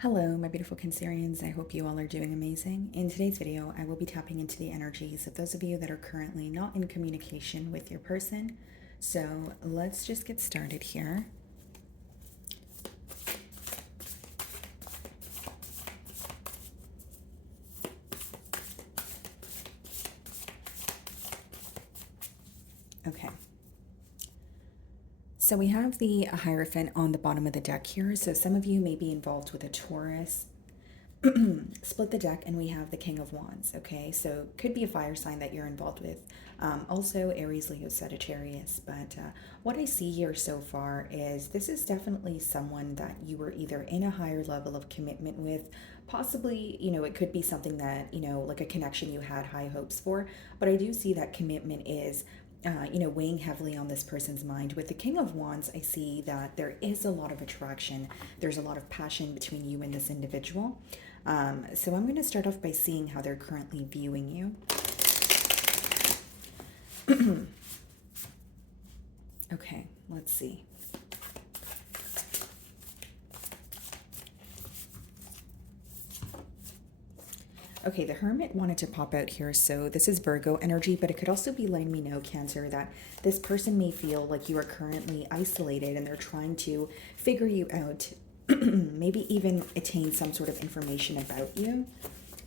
Hello, my beautiful Cancerians. I hope you all are doing amazing. In today's video, I will be tapping into the energies of those of you that are currently not in communication with your person. So let's just get started here. Okay. So we have the Hierophant on the bottom of the deck here. So some of you may be involved with a Taurus. Split the deck and we have the King of Wands. Okay, so could be a fire sign that you're involved with. Also Aries, Leo, Sagittarius. But what I see here so far is this is definitely someone that you were either in a higher level of commitment with. Possibly, it could be something that, like a connection you had high hopes for. But I do see that commitment is weighing heavily on this person's mind. With the King of Wands, I see that there is a lot of attraction. There's a lot of passion between you and this individual. So I'm going to start off by seeing how they're currently viewing you. Okay, let's see. Okay, the Hermit wanted to pop out here, so this is Virgo energy, but it could also be letting me know, Cancer, that this person may feel like you are currently isolated and they're trying to figure you out, maybe even attain some sort of information about you,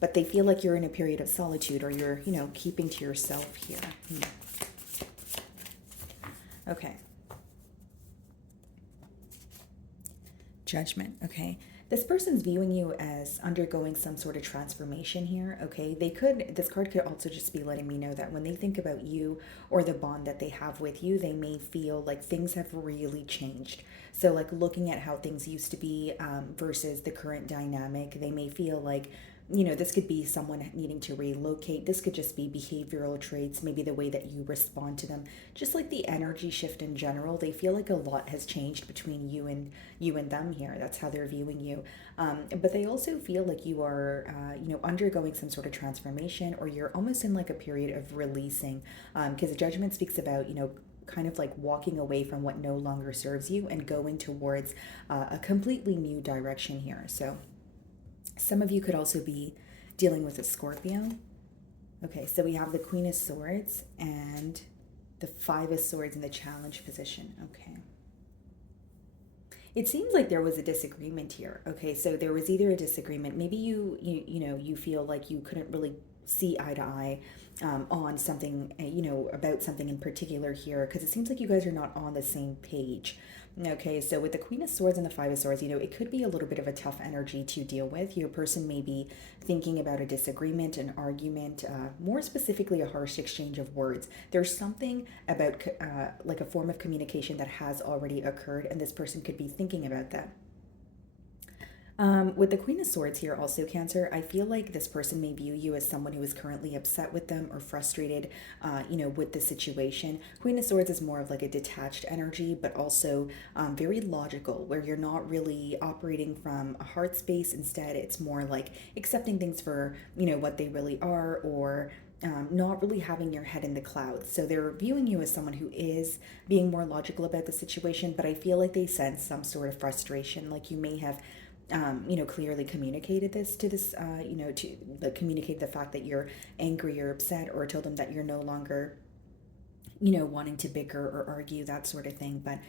but they feel like you're in a period of solitude or you're, keeping to yourself here. Okay. Judgment, okay? This person's viewing you as undergoing some sort of transformation here, okay? This card could also just be letting me know that when they think about you or the bond that they have with you, they may feel like things have really changed. So, like looking at how things used to be versus the current dynamic, they may feel like this could be someone needing to relocate. This could just be behavioral traits, maybe the way that you respond to them. Just like the energy shift in general, they feel like a lot has changed between you and them here. That's how they're viewing you. But they also feel like you are, undergoing some sort of transformation, or you're almost in like a period of releasing. Because the Judgment speaks about, kind of like walking away from what no longer serves you and going towards a completely new direction here. So some of you could also be dealing with a Scorpio. Okay, so we have the Queen of Swords and the Five of Swords in the challenge position. Okay. It seems like there was a disagreement here. Okay, so there was either a disagreement, maybe you feel like you couldn't really see eye to eye on something, about something in particular here, because it seems like you guys are not on the same page. Okay, so with the Queen of Swords and the Five of Swords, it could be a little bit of a tough energy to deal with. Your person may be thinking about a disagreement, an argument, more specifically, a harsh exchange of words. There's something about like a form of communication that has already occurred, and this person could be thinking about that. With the Queen of Swords here, also Cancer, I feel like this person may view you as someone who is currently upset with them or frustrated, with the situation. Queen of Swords is more of like a detached energy, but also very logical, where you're not really operating from a heart space. Instead, it's more like accepting things for, what they really are, or not really having your head in the clouds. So they're viewing you as someone who is being more logical about the situation, but I feel like they sense some sort of frustration, like you may have clearly communicated this to this, to communicate the fact that you're angry or upset, or told them that you're no longer, wanting to bicker or argue, that sort of thing. But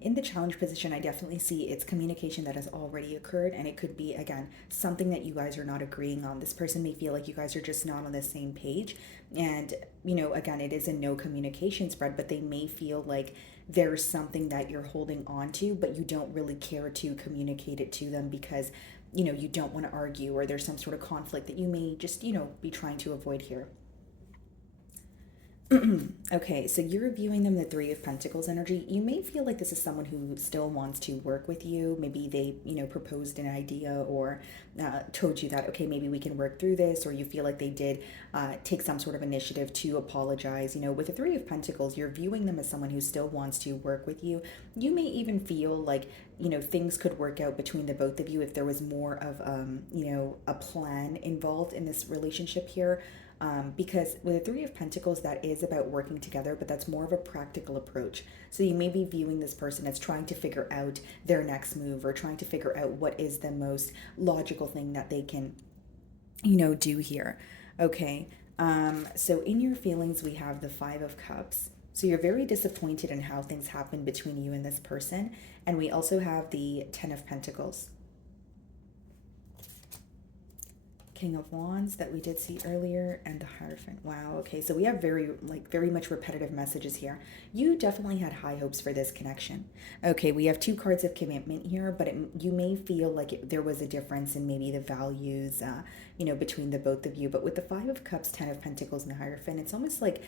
in the challenge position, I definitely see it's communication that has already occurred, and it could be, again, something that you guys are not agreeing on. This person may feel like you guys are just not on the same page, and again, it is a no communication spread, but they may feel like there's something that you're holding on to, but you don't really care to communicate it to them because you don't want to argue, or there's some sort of conflict that you may just be trying to avoid here. Okay, so you're viewing them the Three of Pentacles energy. You may feel like this is someone who still wants to work with you. Maybe they, proposed an idea, or told you that, okay, maybe we can work through this, or you feel like they did take some sort of initiative to apologize. With the Three of Pentacles, you're viewing them as someone who still wants to work with you. You may even feel like, things could work out between the both of you if there was more of, a plan involved in this relationship here. because with the Three of Pentacles, that is about working together, but that's more of a practical approach. So you may be viewing this person as trying to figure out their next move, or trying to figure out what is the most logical thing that they can, do here. Okay. So in your feelings, we have the Five of Cups. So you're very disappointed in how things happen between you and this person. And we also have the Ten of Pentacles. King of Wands that we did see earlier, and the Hierophant. Wow, okay, so we have very much repetitive messages here. You definitely had high hopes for this connection. Okay, we have two cards of commitment here, but you may feel like there was a difference in maybe the values, between the both of you. But with the Five of Cups, Ten of Pentacles, and the Hierophant, it's almost like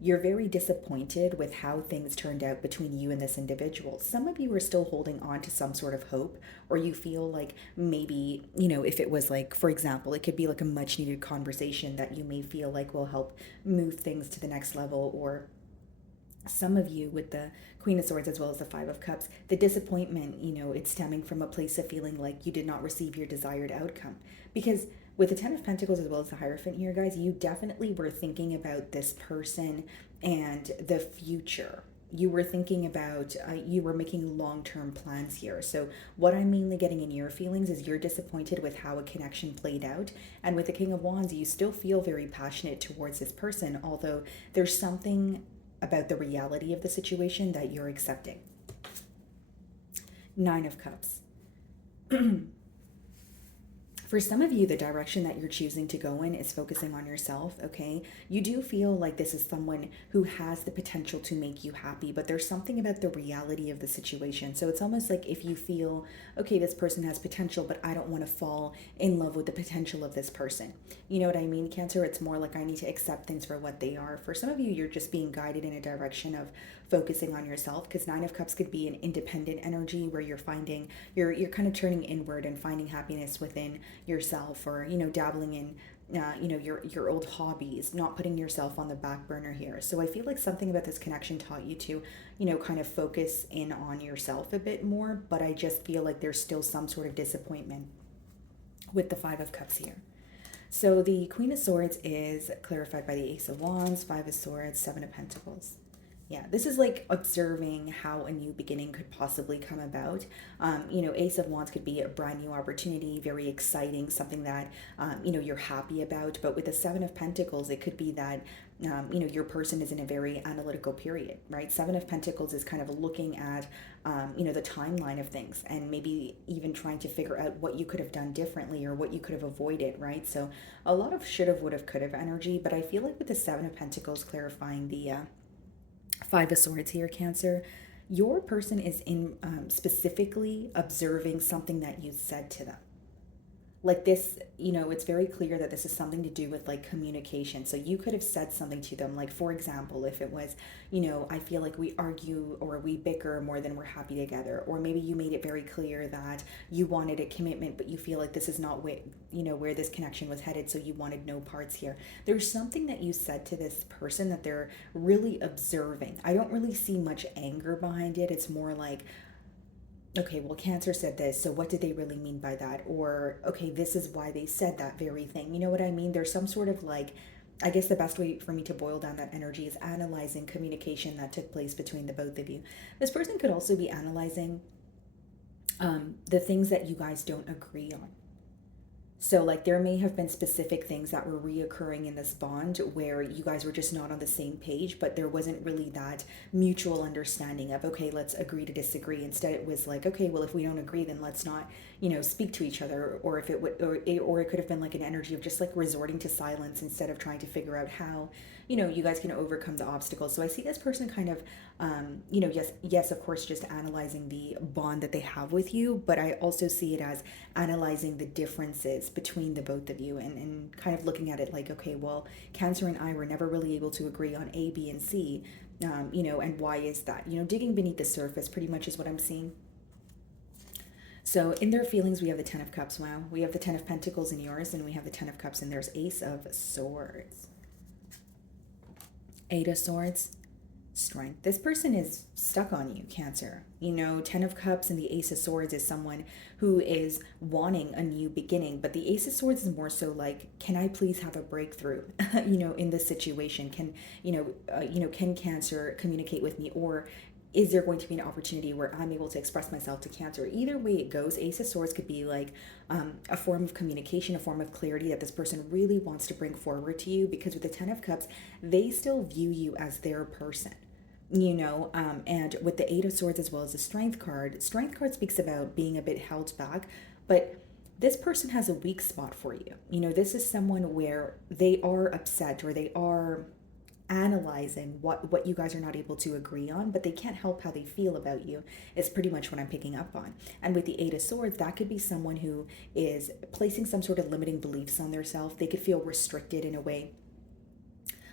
you're very disappointed with how things turned out between you and this individual. Some of you are still holding on to some sort of hope, or you feel like maybe, if it was like, for example, it could be like a much needed conversation that you may feel like will help move things to the next level. Or some of you with the Queen of Swords as well as the Five of Cups, the disappointment, it's stemming from a place of feeling like you did not receive your desired outcome. Because with the Ten of Pentacles as well as the Hierophant here, guys, you definitely were thinking about this person and the future. You were thinking about, you were making long-term plans here. So what I'm mainly getting in your feelings is you're disappointed with how a connection played out. And with the King of Wands, you still feel very passionate towards this person, although there's something about the reality of the situation that you're accepting. Nine of Cups. For some of you, the direction that you're choosing to go in is focusing on yourself, okay? You do feel like this is someone who has the potential to make you happy, but there's something about the reality of the situation. So it's almost like if you feel, okay, this person has potential, but I don't want to fall in love with the potential of this person. You know what I mean, Cancer? It's more like I need to accept things for what they are. For some of you, you're just being guided in a direction of focusing on yourself, because Nine of Cups could be an independent energy where you're finding, you're kind of turning inward and finding happiness within yourself, or dabbling in your old hobbies, not putting yourself on the back burner here. So I feel like something about this connection taught you to kind of focus in on yourself a bit more, but I just feel like there's still some sort of disappointment with the Five of Cups here. So the Queen of Swords is clarified by the Ace of Wands, Five of Swords, Seven of Pentacles. Yeah, this is like observing how a new beginning could possibly come about. Ace of Wands could be a brand new opportunity, very exciting, something that, you're happy about. But with the Seven of Pentacles, it could be that, your person is in a very analytical period, right? Seven of Pentacles is kind of looking at, the timeline of things, and maybe even trying to figure out what you could have done differently or what you could have avoided, right? So a lot of should have, would have, could have energy. But I feel like with the Seven of Pentacles clarifying the Five of Swords here, Cancer, your person is in specifically observing something that you said to them. Like this, it's very clear that this is something to do with like communication. So you could have said something to them, like, for example, if it was, I feel like we argue or we bicker more than we're happy together. Or maybe you made it very clear that you wanted a commitment, but you feel like this is not where this connection was headed. So you wanted no parts here. There's something that you said to this person that they're really observing. I don't really see much anger behind it. It's more like, okay, well, Cancer said this, so what did they really mean by that? Or, okay, this is why they said that very thing. You know what I mean? There's some sort of like, I guess the best way for me to boil down that energy is analyzing communication that took place between the both of you. This person could also be analyzing the things that you guys don't agree on. So like there may have been specific things that were reoccurring in this bond where you guys were just not on the same page, but there wasn't really that mutual understanding of, okay, let's agree to disagree. Instead, it was like, okay, well, if we don't agree, then let's not, speak to each other. Or if it would, or it could have been like an energy of just like resorting to silence instead of trying to figure out how, you guys can overcome the obstacles. So I see this person kind of, yes, of course, just analyzing the bond that they have with you, but I also see it as analyzing the differences between the both of you, and kind of looking at it like, okay, well, Cancer and I were never really able to agree on A, B, and C, and why is that? Digging beneath the surface pretty much is what I'm seeing. So in their feelings, we have the Ten of Cups. Wow. We have the Ten of Pentacles in yours, and we have the Ten of Cups, and there's Ace of Swords. Eight of Swords, Strength. This person is stuck on you, Cancer. You know, Ten of Cups and the Ace of Swords is someone who is wanting a new beginning, but the Ace of Swords is more so like, can I please have a breakthrough? In this situation, can Cancer communicate with me, or is there going to be an opportunity where I'm able to express myself to Cancer? Either way it goes, Ace of Swords could be like a form of communication, a form of clarity that this person really wants to bring forward to you, because with the Ten of Cups, they still view you as their person. And with the Eight of Swords as well as the Strength card speaks about being a bit held back, but this person has a weak spot for you. This is someone where they are upset, or they are analyzing what you guys are not able to agree on, but they can't help how they feel about you, is pretty much what I'm picking up on. And with the Eight of Swords, that could be someone who is placing some sort of limiting beliefs on themselves. They could feel restricted in a way.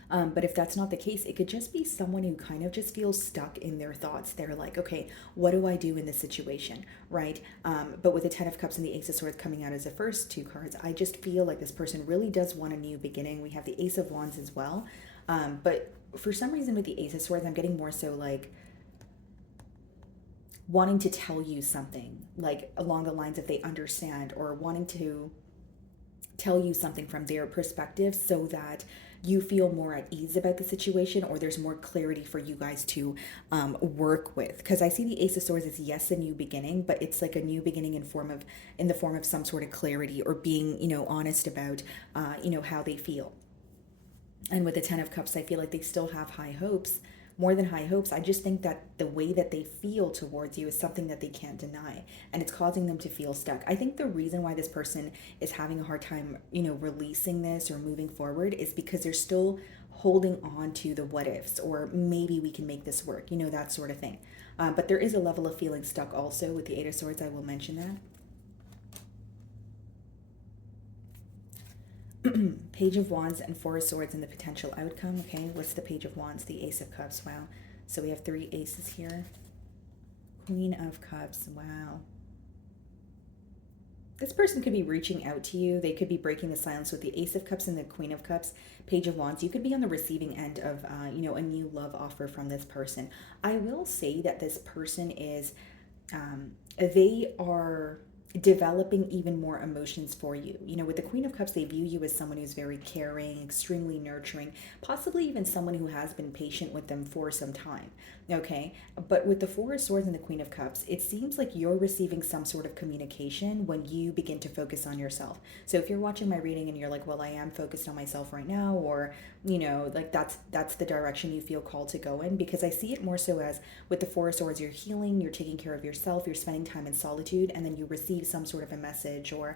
But if that's not the case, it could just be someone who kind of just feels stuck in their thoughts. They're like, okay, what do I do in this situation, right? But with the Ten of Cups and the Ace of Swords coming out as the first two cards, I just feel like this person really does want a new beginning. We have the Ace of Wands as well. But for some reason with the Ace of Swords, I'm getting more so like wanting to tell you something, like along the lines of they understand, or wanting to tell you something from their perspective so that you feel more at ease about the situation, or there's more clarity for you guys to work with. Because I see the Ace of Swords as, yes, a new beginning, but it's like a new beginning in the form of some sort of clarity, or being honest about how they feel. And with the Ten of Cups, I feel like they still have high hopes. More than high hopes, I just think that the way that they feel towards you is something that they can't deny, and it's causing them to feel stuck. I think the reason why this person is having a hard time, releasing this or moving forward, is because they're still holding on to the what ifs, or maybe we can make this work, that sort of thing. But there is a level of feeling stuck also with the Eight of Swords. I will mention that. Page of Wands and Four of Swords and the potential outcome. Okay, what's the Page of Wands? The Ace of Cups. Wow. So we have 3 aces here. Queen of Cups. Wow. This person could be reaching out to you. They could be breaking the silence with the Ace of Cups and the Queen of Cups. Page of Wands. You could be on the receiving end of, a new love offer from this person. I will say that this person is, they are developing even more emotions for you. With the Queen of Cups, they view you as someone who's very caring, extremely nurturing, possibly even someone who has been patient with them for some time. Okay, but with the Four of Swords and the Queen of Cups, it seems like you're receiving some sort of communication when you begin to focus on yourself. So if you're watching my reading and you're like, well, I am focused on myself right now, or like that's the direction you feel called to go in, because I see it more so as, with the Four of Swords, you're healing, you're taking care of yourself, you're spending time in solitude, and then you receive some sort of a message, or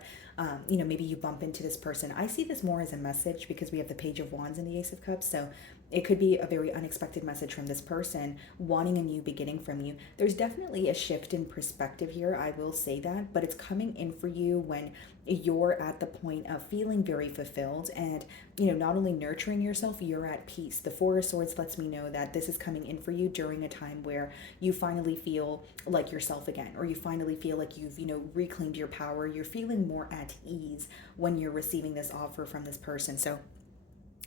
maybe you bump into this person. I see this more as a message, because we have the Page of Wands and the Ace of Cups. So it could be a very unexpected message from this person wanting a new beginning from you. There's definitely a shift in perspective here, I will say that, but it's coming in for you when you're at the point of feeling very fulfilled, and not only nurturing yourself, you're at peace. The Four of Swords lets me know that this is coming in for you during a time where you finally feel like yourself again, or you finally feel like you've reclaimed your power. You're feeling more at ease when you're receiving this offer from this person. So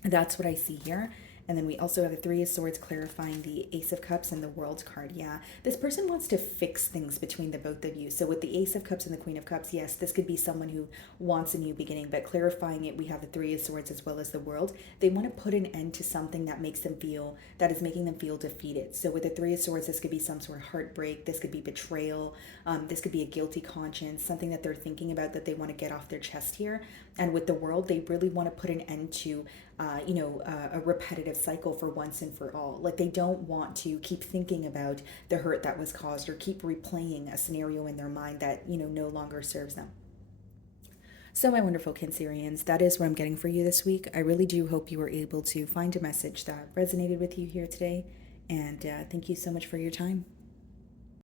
that's what I see here. And then we also have the Three of Swords clarifying the Ace of Cups and the World card. Yeah, this person wants to fix things between the both of you. So with the Ace of Cups and the Queen of Cups, yes, this could be someone who wants a new beginning, but clarifying it, we have the Three of Swords as well as the World. They want to put an end to something that is making them feel defeated. So with the Three of Swords, this could be some sort of heartbreak. This could be betrayal. This could be a guilty conscience, something that they're thinking about that they want to get off their chest here. And with the World, they really want to put an end to a repetitive cycle for once and for all. Like, they don't want to keep thinking about the hurt that was caused, or keep replaying a scenario in their mind that no longer serves them. So my wonderful Cancerians, that is what I'm getting for you this week. I really do hope you were able to find a message that resonated with you here today, and thank you so much for your time.